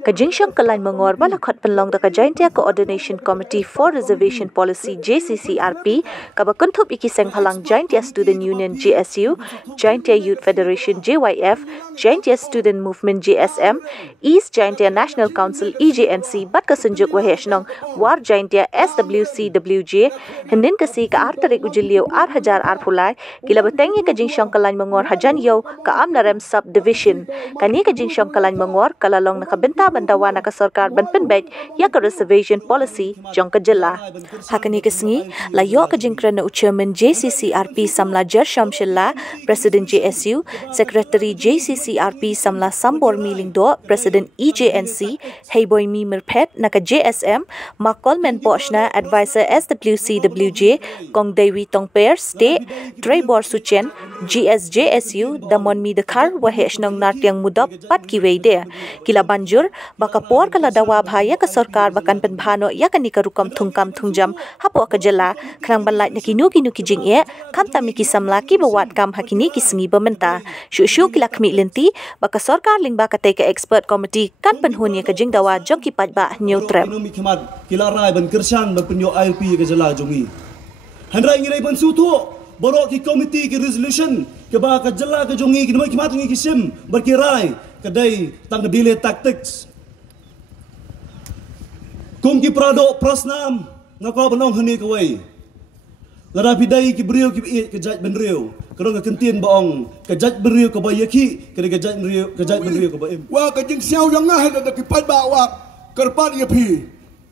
Kajingshang Kalai Mangor Balakhat Penlong the Kajaintia Coordination Committee for Reservation Policy JCCRP Kabakuntup Ikiseng Halang Jaintia Student Union JSU Jaintia Youth Federation JYF Jaintia Student Movement JSM East Jaintia National Council EJNC Bat Kasunjuk Waheshnong War Jaintia SWCWJ Hendin Kasi Ka Artarik Ujilio Hajar Arpulai Kilabatengnya Kajingshang Kalai Mangor Hajan Yo Ka Amnarem Subdivision Kani Kajingshang Kalai Mangor Kalalong Nakabenta Bandawa naka sarkar banpenbet ya ka reservation policy jong ka jela hakani kesngi layo ka jingkran chairman JCCRP samla Jar Shamshilla president JSU secretary JCCRP samla Sambor Milingdo president EJNC Heyboy Mi Mirpet naka JSM Makolmen Boshna advisor SWCWJ Kong Dewi Tongper state Trebor Suchen GSJSU Damon Mi Dakar wahesh nang nartyang mudap pat kiwede kila banjur baka por kala dawa bhaya ka sarkar bakan penbhano ya kani ka rukam thungkam thungjam hapo ka jala khrang banlai nakinu kinu kijing e khamta mi ki samla ki bawat kam hakini kisngi bamenta shu kilakmi lenti baka sarkar lingba ka te ka expert committee kan penhunia ka jing dawa jong ki pajba neutrem kila rai ban kersan ban penyo ILP ka jala jongi handrai ngirai ban suto borok ki committee ki resolution ke ba ka jala ka jongi ki mai kimat ngi kisim berkirai kadai tang bile tactics kum ki prado prasnam ngako banong hani kawai lara pidai ki brio ki jaj benrio kadang ka kentien baong ka jaj benrio ka bayaki ka jaj benrio ka baim wa ka jing siaw yang ngah da ki pat ba wa karpan ya pi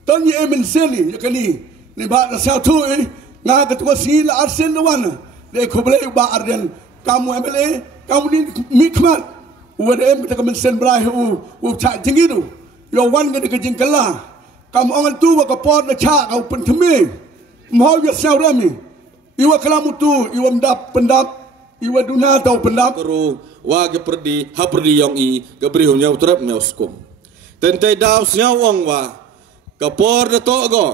tan ye men seli ya kani ni ba na siaw tu ngah ka tu sila arsen wan de ko ble ba arden kamu MLA kamu ni mikmat UDM kita kemensen berai cak tinggi tu. Yo wan ke jing kala. Kamu orang tu wa kapor na cak kau pentemi. Mau ya siau rami. Iwa kalamu tu iwa mendap pendap iwa duna tau pendap. Keru wa ke perdi ha perdi yang i ke beri nya utrap nya uskum. Tentai daw siau wong wa kapor na to go.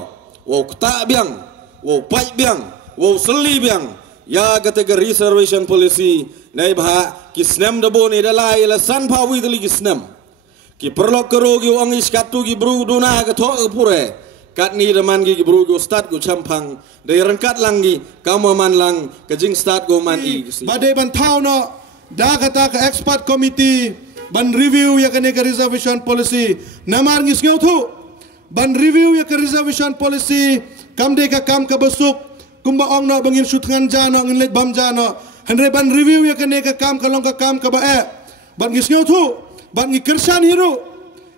Wa kta biang, wa pai biang, wa seli biang. Ya kata reservation policy nai bah kisnem dabo ni dalai la san pawi dali kisnem ki perlo kero gi wang iskatu gi bru duna ka tho pure kat ni raman gi bru go start go champang dei rangkat langi kamu man lang ka jing start go man i badai ban thau no da kata ka expert committee ban review ya kane ka reservation policy namar ngis ngau thu ban review ya ka reservation policy kam de ka kam ka besuk kumba ong no bangin sutngan jano nglet bam jano Henry ban review ya kene ka kam ka long ka kam ka ba ban ngis ngau thu ban ngi kersan hiru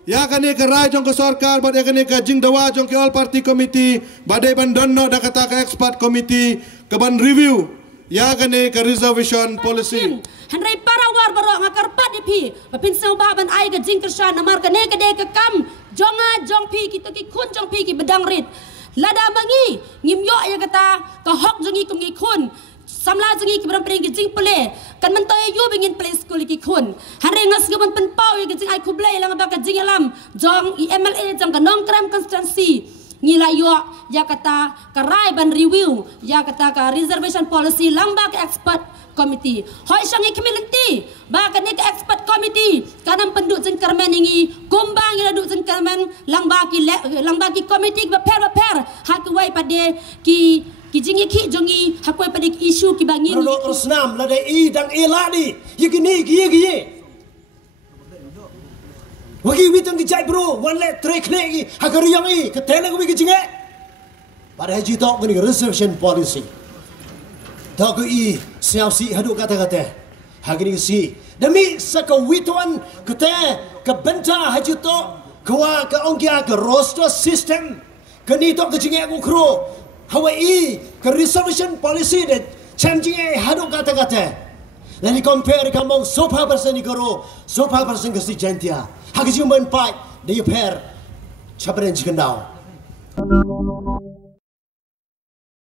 ya kane ka rai jong ka sarkar ban ya kane ka jing dawa jong ka all party committee badai ban donno da kata ka expert committee ka ban review ya kane ka reservation policy Henry parawar barok ngakar pat pi bapin sau ba ban ai ka jing kersan namar kane ka de ka kam jonga jong pi kita ki kun jong pi ki bedang rit lada bangi ngimyo ya kata ka hok jongi kum ngi kun samla jengi ki berang ki jing pele kan mentoy yu bengin play school ki kun hare ngas gaban penpau ki jing ai kublai lang ba ka jing alam jong MLA jong ka nongkram constituency ngila yo ya kata karai ban review ya kata ka reservation policy lang ba ka expert committee hoi sangi kemilenti ba ka ni ka expert committee kanam penduk jing kermen ingi gombang ila duk jing kermen lang ba ki committee ba per hakwai pade ki kijingi ki jongi hakoi pada isu ki bangi Rolo Rusnam la de I dan ela di yigini gi wagi witong ki jai bro one let trek legi hakari yang I ketene ko bi kijinge pada haji tok ni reservation policy tok I siao si hadu kata hakini si demi sakawituan kete ke benta haji tok kwa ka ongkia ke roster system kini tok kijinge ko kro Hawaii ke reservation policy de changing hadu kata dan compare kamu sofa person ikoro sofa person ke si jentia hagi jumen pai de pair chaperin jikandau